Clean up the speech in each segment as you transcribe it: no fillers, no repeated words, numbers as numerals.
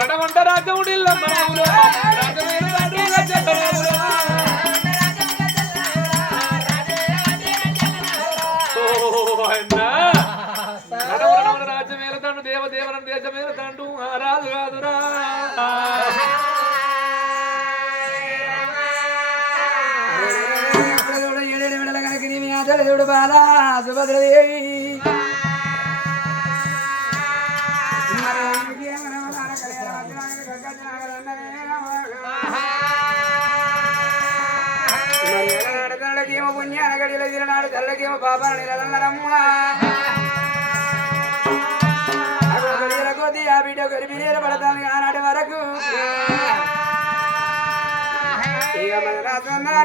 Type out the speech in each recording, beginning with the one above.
రడమంట రాజముడిల్లమ్మ రాజ్యం వెళ్తాడు దేవదేవనం దేశం వెళ్తాడు ఆ రాజు కాదురా దేవుడు బాలా సుభద్రదేవి పుణ్యాన గడిలో తిరనాడు తెల్లకేమో పాపాలని కొద్ది ఆ బిడ్డ గరిబిరీర పడతాను ఆనాటి వరకు ఇక మన రాసున్నాడు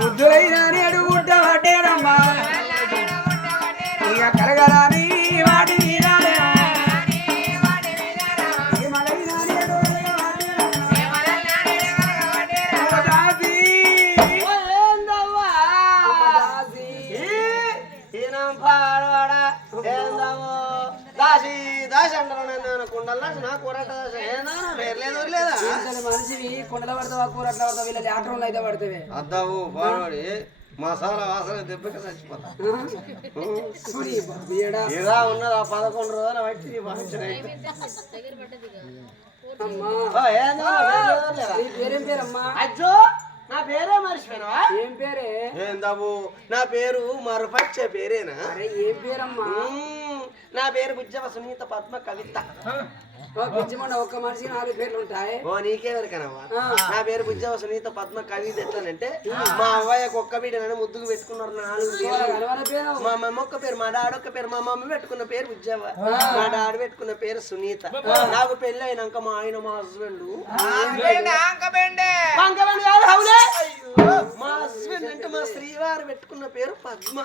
బుద్ధులైన అడుగుట్ట పట్టేరమ్మా ఇక కలగరాని వాటి మనిషివి కొండల పడతావా కూర అట్లా పడతావు వీళ్ళ ఆటోలు అయితే పడతావే అద్దావు బాడోడి మసాలా వాసన దెబ్బకి చచ్చిపోతా ఇలా ఉన్నది ఆ 11 రోజుల బట్టి ఫంక్షన్ పేరేం పేరమ్మా అజ్జో నా పేరే మర్చిపోయినా ఏం పేరే ఏందావు నా పేరు మరపచ్చే పేరేనా ఏం పేరమ్మా నా పేరు బుజ్జవ సునీత పద్మ కవిత ఒక్క మనిషికి 4 పేర్లు ఉంటాయి ఓ నీకేదరికనవా నా పేరు బుజ్జవ సునీత పద్మ కవిత ఎట్లానంటే మా అవ్వయ్యకు ఒక్క బిడ్డనని ముద్దుకు పెట్టుకున్నారు 4 పేరు మా మమ్మ ఒక్క పేరు మా డాడీ ఒక్క పేరు మా మమ్మీ పెట్టుకున్న పేరు బుజ్జవ మా డాడీ పెట్టుకున్న పేరు సునీత నాకు పెళ్లి అయినాక మా ఆయన మా హస్బెండ్ మా హస్బెండ్ అంటే మా శ్రీవారు పెట్టుకున్న పేరు పద్మ.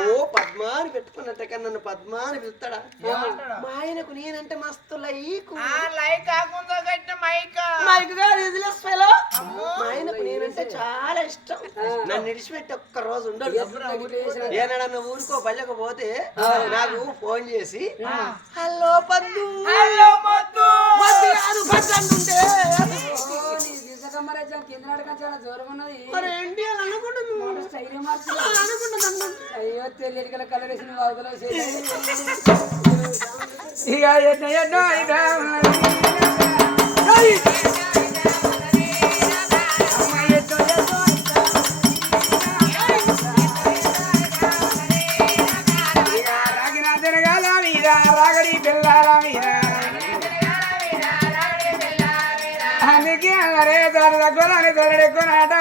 ఓ పద్మ అని పెట్టుకున్నట్టే కానీ నన్ను పద్మ అని పిలుస్తాడా? మా ఆయనకు నేనంటే మస్తు లైక్ మా ఆయనకు నేనంటే చాలా ఇష్టం. నన్ను విడిచిపెట్టి ఒక్క రోజు ఉండడు. ఏనాడన్నా ఊరుకో పల్లెకపోతే నాకు ఫోన్ చేసి హలో పద్దు మరి ఏంటి అని అనుకుంటున్నాను. అయ్యో తెలియదు కదా కలర్ వేసిన వాగులో ఇక ఎన్నో రాగిన తిరగాల మీద రాగడి పిల్లాల మీద అందుకే అరే తగ్గని తొలడెక్కునాట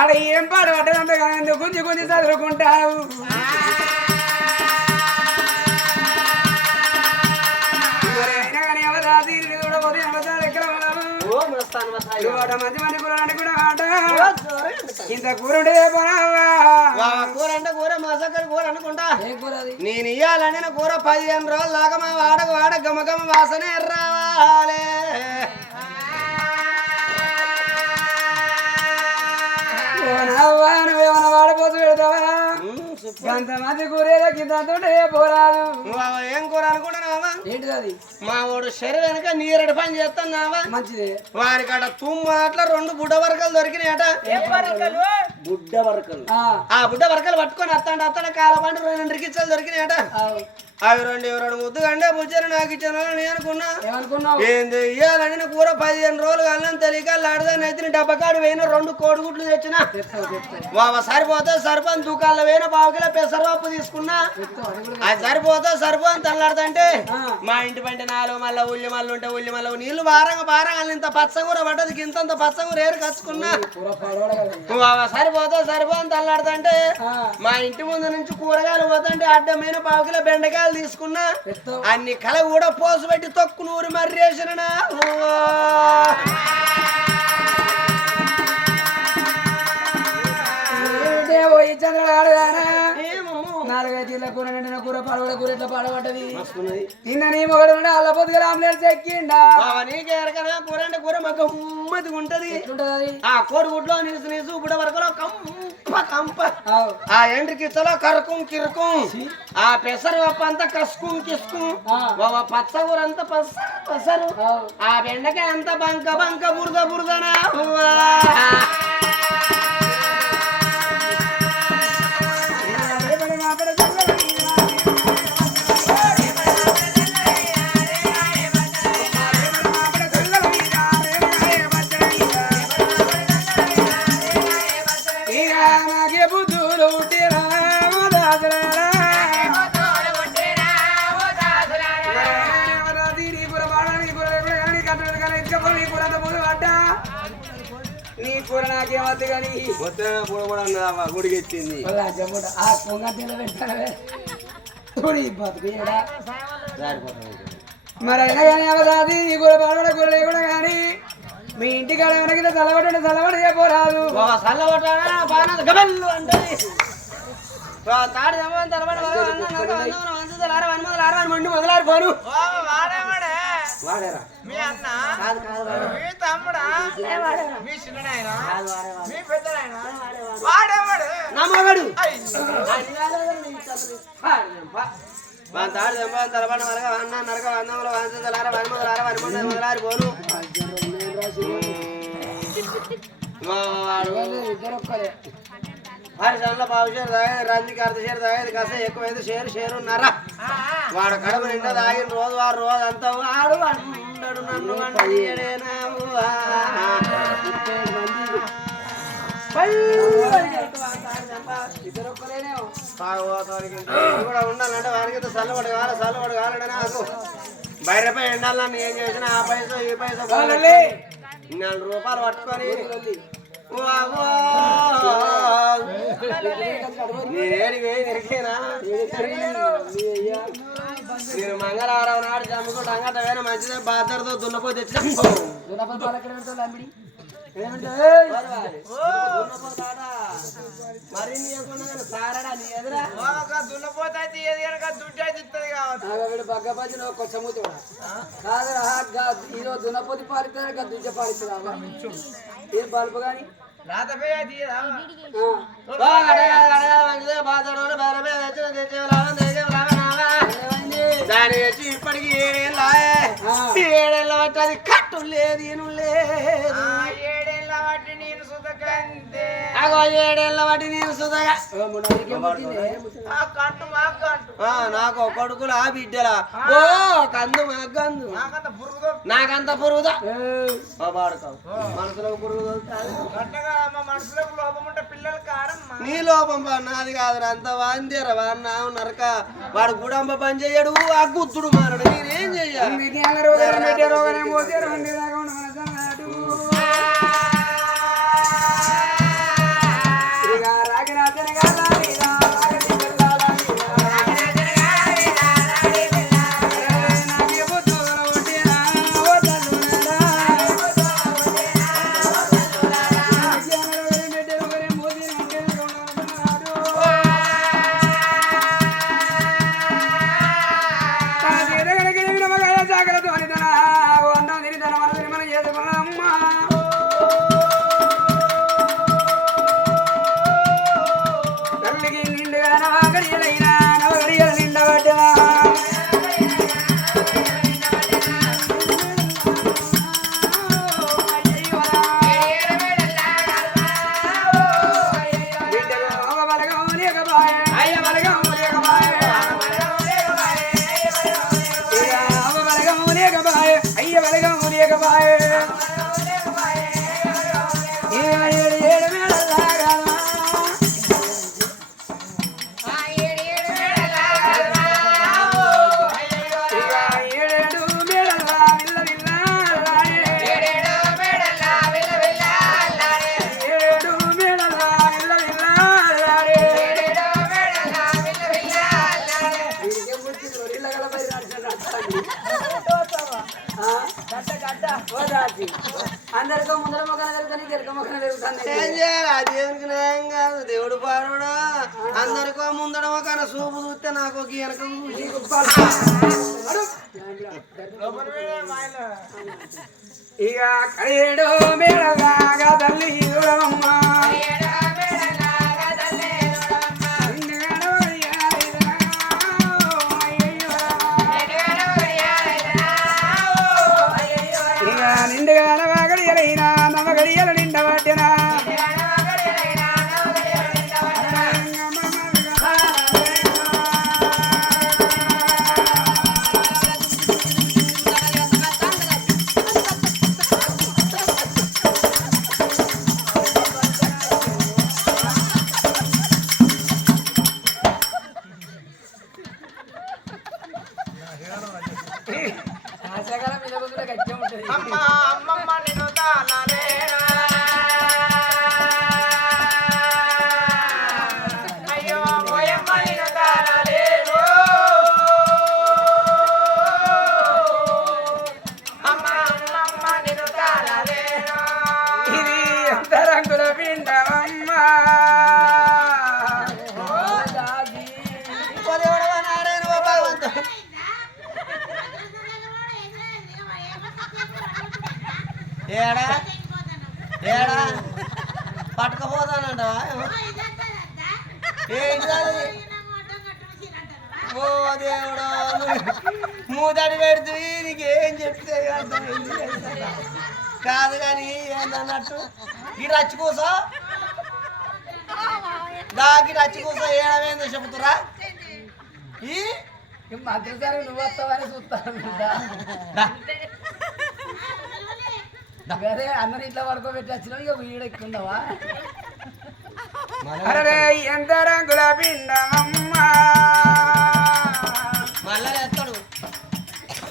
ఆడ ఏం పాడు పడ్డదంతా కానీ గుంజి గుంజి చదువుకుంటావు. మరి అయినా కానీ ఎవరాది కూడా ఉదయం మంచి మంది కూర కూడా ఆట ఇంత కూర కూర అంటే కూర మసక్కడి కూర అనుకుంటా. నేను ఇయ్యాలని కూర 15 రోజులు దాకా మా వాడకు వాడ గమగమ వాసన ఎర్రావాలే. నువ్వేమన్నా వాడపోతూ పెడతావా? అంతమంది కూరేదో కింద పోరాదు. ఏం కూర అనుకుంటున్నావా? ఏంటిది అది? మా వాడు శరీరం వెనక నీరడి పని చేస్తున్నావా? మంచిదే. వారికట తుమ్మట్ల 2 బుడ్డ వరకలు దొరికినాయట. బుడ్డ వరకలు. ఆ బుడ్డ వరకలు పట్టుకొని అత్తాడ కాలపాటు 2 రికిచ్చలు దొరికినాయట. అవి 2 ముద్దు కంటే బుజ్జలు నాకు ఇచ్చాను నేను అనుకున్నా. ఏంది ఇయ్యాలని కూర 15 రోజులు కళ్ళని తెలియక ఆడదాన్ని అయితే డబ్బకాడు వేయిన 2 కోడిగుడ్లు తెచ్చిన. సరిపోతే సరిపోని దుకాణంలో వేయిన 1/2 కిలో పెసరపప్పు తీసుకున్నా. అది సరిపోతే సరిపోని తల్లాడుతుంటే మా ఇంటి పంట 4 మళ్ళీ ఉల్లి మళ్ళీ ఉంటే ఉల్లి మళ్ళీ నీళ్లు బారంగా ఇంత పచ్చకూర పడ్డది ఇంత పచ్చకూర ఏరు కచ్చుకున్నా. సరిపోతే సరిపోని తల్లాడుతుంటే మా ఇంటి ముందు నుంచి కూరగాయలు పోతుంటే అడ్డమైన 1/2 కిలో బెండకాయలు తీసుకున్నా. అన్ని కల కూడా పోసు పెట్టి తొక్కు నూరు మర్రేసినా. నాలుగైదు కూర నిండిన కూర పడవడ కూర ఎట్లా పడబడ్డది? నిన్న నీ మొగడు అల్ల పొద్దుగా ఆమ్లెట్ చెక్కిండా? నీకే ఎరకనా కూర అంటే కూర మాకు ఉమ్మది ఉంటది. ఆ కోడిగుడ్లో నీసు బుడ వరకు కంప ఆ ఎండ్రికిచ్చలో కరకం కిరకం ఆ పెసరపప్పు అంతా కసుకుం కిసుకుం పచ్చగూర అంతా పసరు ఆ బెండకాయ అంతా బంక బురదనా. నీ కూర నాకేమద్దు కానీ గుడికెత్తింది ఆ పొంగ తినబెట్టావే మరి అయినా కానీ అవదాది నీ కూర పడబడ కూర లేకుండా కానీ మీ ఇంటికాడ ఏమైనా కింద చల్లబడి పోరాదు. హరిశన్లో 1/2 షేరు తాగేది రంజికి 1/2 షేరు తాగేది కాస్త ఎక్కువైతే షేరున్నర వాడు కడుపు నిండా తాగిన రోజు అంతా వాడు అంటాడు నన్ను కూడా ఉండాలంటే వారికి చల్లబడి కావాలంటే నాకు బయటపై ఎండాలని ఏం చేసినా ఆ పైసా ఈ పైసా 4 రూపాయలు పట్టుకొని నేను మంగళవారం నాడు చమ్ముకుంటూ అంగట వేరే మంచిదే బాధతో దున్నపో తెచ్చిన మరి సారడా నీ ఎదురా దున్నపోతే ఏది కనుక దుడ్డు అయితే ఇస్తుంది కావచ్చు బగ్గపతి కొచ్చముతుడా కాదురా ఈరోజు దున్నపోతి పారిస్తారు దుడ్డ పారిస్తారా ఏం బల్బు కానీ రాతపోయా తీయదా దాని వచ్చి ఇప్పటికి 7 ఏళ్ళ 7 ఏళ్ళ పట్టది కట్టు లేదు ఏను లేదు 7 ఏళ్ళ వాటి నేను సుతకంతే 7 ఏళ్ళ వాటి నేను సుతగా కంటు మా కంటు నాకు కొడుకులా బిడ్డలా ఓ కందు మా కందు నాకంత పురుగుతో నాకంత పురుగుదా పాడుకోవు మనసులో పురుగు గట్టగా మా మనసులకు లోపం ఉంటే పిల్లలు కారమ్మా నీ లోపం నాది కాదు అంత వాందేరా వాడిన నరక వాడు గుడంబ పని చెయ్యడు ఆ గుత్తుడు మారడు నేనేం చెయ్యాలి అందరికీ ముందర మొక్కన జరుగుతుంది వెనక మొక్కన జరుగుతుంది దేవునికి న్యాయం కాదు దేవుడు పారుడా అందరికో ముందర ఒక సూపు చూస్తే నాకు ఒక వెనక చూసి ఇక కడేడు మేడలాగా తల్లి చూడమ్మ నిండుగా నవగడియలైనా నవగడియల నిండ పట్టినా ఆశకాలం మీద కూడా గట్టిగా ఉంటుంది అమ్మమ్మ నిన్ను తాళలేరా అయ్యో పోయమ్మ నిన్ను తాళలేరు అమ్మమ్మ నిన్ను తాళలేరు ఇది ఎంత రంగుల పిండమమ్మ ఏడా ఏడా పట్టుకపోతానంట ఏంటి ఓ దేవుడా మూతడి పెడుతూ నీకేం చెప్తే కాదు కానీ ఏందన్నట్టు గిడి రచ్చి కూసో గిడి రచ్చి కూసో ఏడవేందో చెబుతురా ఈ మధ్యసారి నువ్వు వస్తావని చూస్తాను వేరే అన్నని ఇట్లా పడుకోబెట్టి వచ్చినావు ఇక వీడు ఎక్కుండవా అరే ఎంత రంగుల పిండమమ్మ మళ్ళా ఎత్తాడు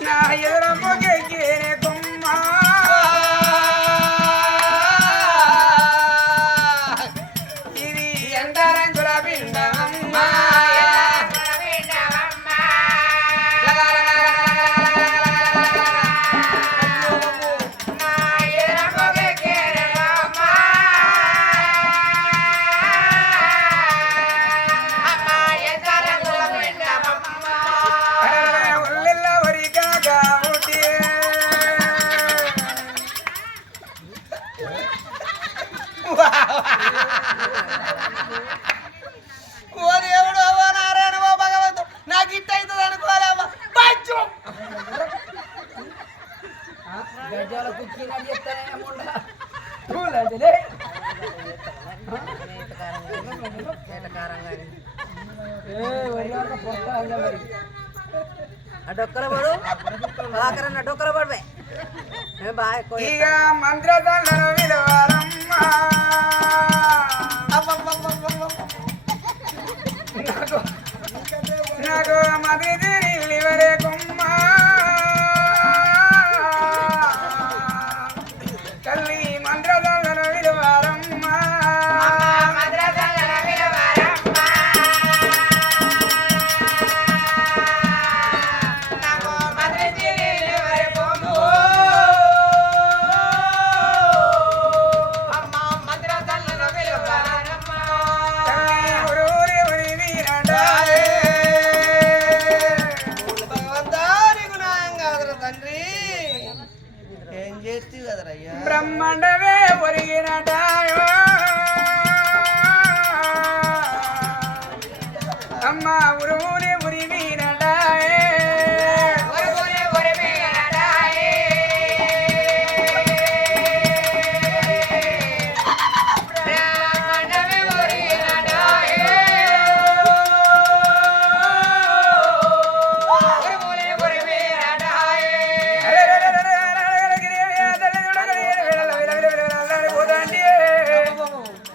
నా ఎదురమ్మకే కొమ్మ ఇది ఎంత రంగుల పిండమమ్మ డొక్కల పడు ఆఖరన్న డొక్కల పడిపోయి ఇక మంత్రదండను విలువారమ్మా నాకు మది తిరివరే కుమ్మా తల్లి మంత్రదండను విలువారమ్మా ఏం చేస్తే కదరయ్యా బ్రహ్మాండమే ఒరిగినటాయో అమ్మ ఉరుముని ఉరిమినటాయే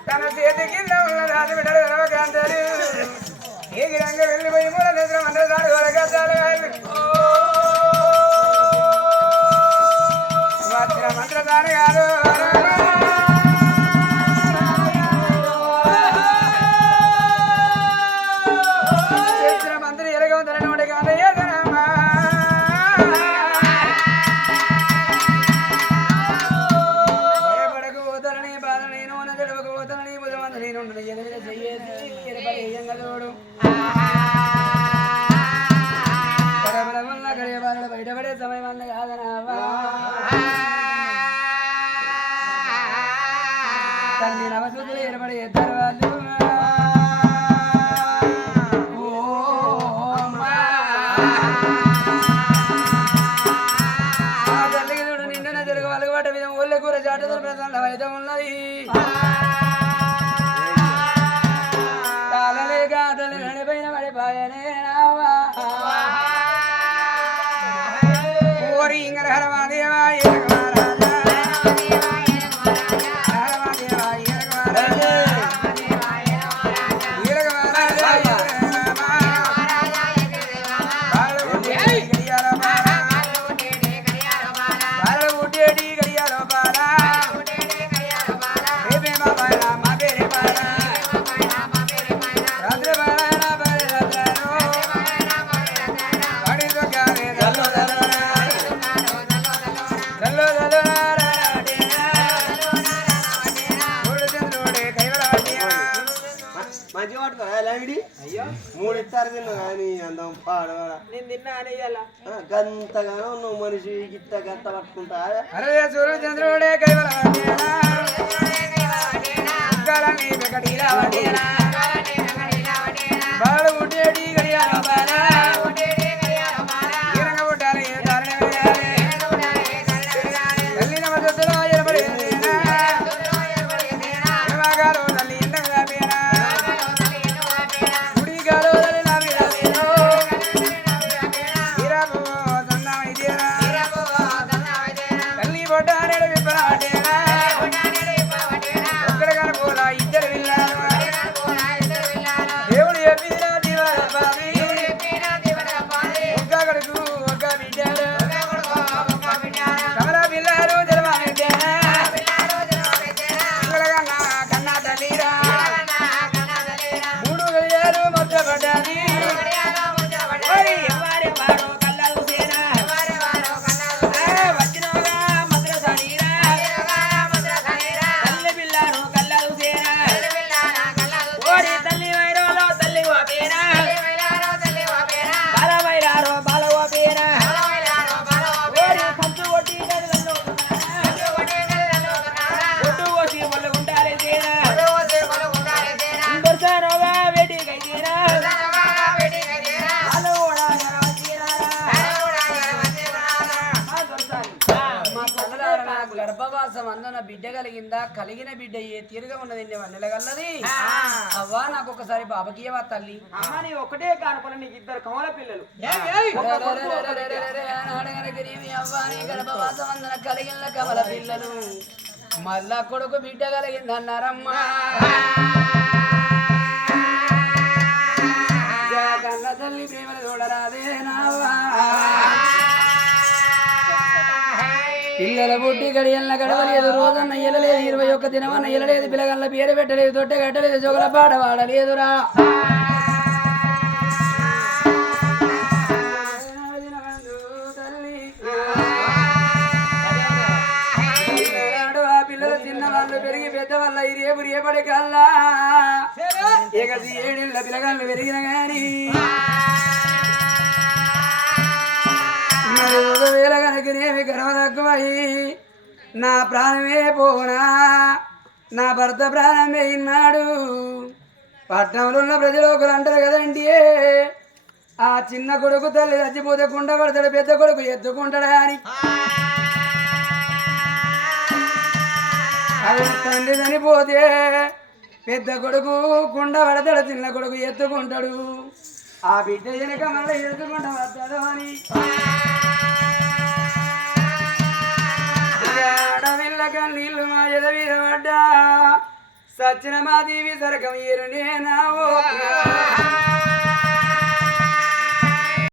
తన చేతి కింద ఉన్న రాజు బిడ్డలు రవకాంతాలు ఏ గిరంగా వెళ్ళిపోయి మూల నిద్ర మండలాలు వరకాంతాలు మంత్రదాన కాదు మంత్రి ఎరగవుతారు నోటి కాదయ్యా బయటపడే సమయం వల్ల కాదనావా తల్లి నవసూతులు ఏర్పడే ఇద్దరు వాళ్ళు తల్లికి చూడు నిండున తిరుగు వాళ్ళకి పట్ట మీద ఊళ్ళో కూర చాటుతో ప్రజల వైద్యం ఉన్నది తాళలేక తల్లి నడిపోయిన పడిపోయనే రావా ఓరి ఇంగర హరమాదేవా మంచి పట్టుకోరా ఎలాంటి మూడు ఇస్తారు తిన్నా కానీ అందం పాడవాడా నేను తిన్నా అనేయాల గంతగానో నువ్వు మనిషి గిట్ట గంత పట్టుకుంటా అరే సూర్యచంద్రుడే కైవలవాడేనా బాలు ఉండేటి గడియాల బాలా ఈరంగ పుట్టాలి తల్లి నమస్సులో ఎరబడేదేనా ఏమాగాలో తల్లి ఎండగా దాపేనా గుడిగాలో తల్లి నాపేనా ఈరాబో సన్నామైదేనా తల్లి బొట్టానేడు విప్పరాటేనా ఒక్కడ కనుకోల ఇద్దరు విల్లాలు దేవుడు చెప్పిన దివాల పాది ఒక్క కొడుకు ఒక్క బిడ్డలు కమల పిల్లలు జన్మనిచ్చేనా కన్నా కన్నా తల్లిరా మూడు గడియాలు ముద్దపడ్డది ఎవరెవరో కళ్ళలు సేనా వచ్చినోగా మద్రసానీరా తల్లి పిల్లను కళ్ళలు సేనా ఓడి తల్లి వైరోలో తల్లి వాపేనా బాల వైరారో బాల వాపేనా గర్భవాసం అందున బిడ్డ కలిగిందా కలిగిన బిడ్డ ఏ తీరుగా ఉన్నది వన్నెలగల్లది అవ్వా నాకు ఒకసారి బాబకియవా తల్లి అమ్మ నీ ఒకటే కానుకొని నీకు ఇద్దరు కమల పిల్లలు అవ్వా నీ గర్భవాసం అందున కలిగిన కమల పిల్లలు మళ్ళా కొడుకు బిడ్డ కలిగిందన్నారమ్మా కన్న తల్లి ప్రేమను చూడరాదే నావా పిల్లల బుడ్డి గడియల్ల గడవలేదు రోజన్న ఎల్లలేదు 21 దినమన్న ఎల్లలేదు పిల్లగల్ల పేరు పెట్టలేదు తొట్టె కట్టలేదు జోగుల పాట వాడలేదురా పిల్లల చిన్న వాళ్ళు పెరిగి పెద్ద వల్ల రేపు రేపటి కల్లా ఏకసి 7 ఏళ్ళ పిల్లగాళ్ళు పెరిగిన గాని ఒకవేళ కనుకనేమి గర్వ తక్కువయి నా ప్రాణమే పోనా నా భర్త ప్రాణం వేయినాడు పట్టణంలో ఉన్న ప్రజలు ఒకరు అంటారు కదండి ఆ చిన్న కొడుకు తల్లి చచ్చిపోతే కుండ పడతాడు పెద్ద కొడుకు ఎత్తుకుంటాడా అని అది తండ్రి చనిపోతే పెద్ద కొడుకు కుండ పడతాడు చిన్న కొడుకు ఎత్తుకుంటాడు ఆ బిడ్డ వెనక మళ్ళీ ఎత్తుకుంటా వస్తాడు అని ఆడవిల్ల కన్నీళ్ళు మా ఎదవీరబడ్డా సచ్చిన మా దేవి సరకం ఏరునే నా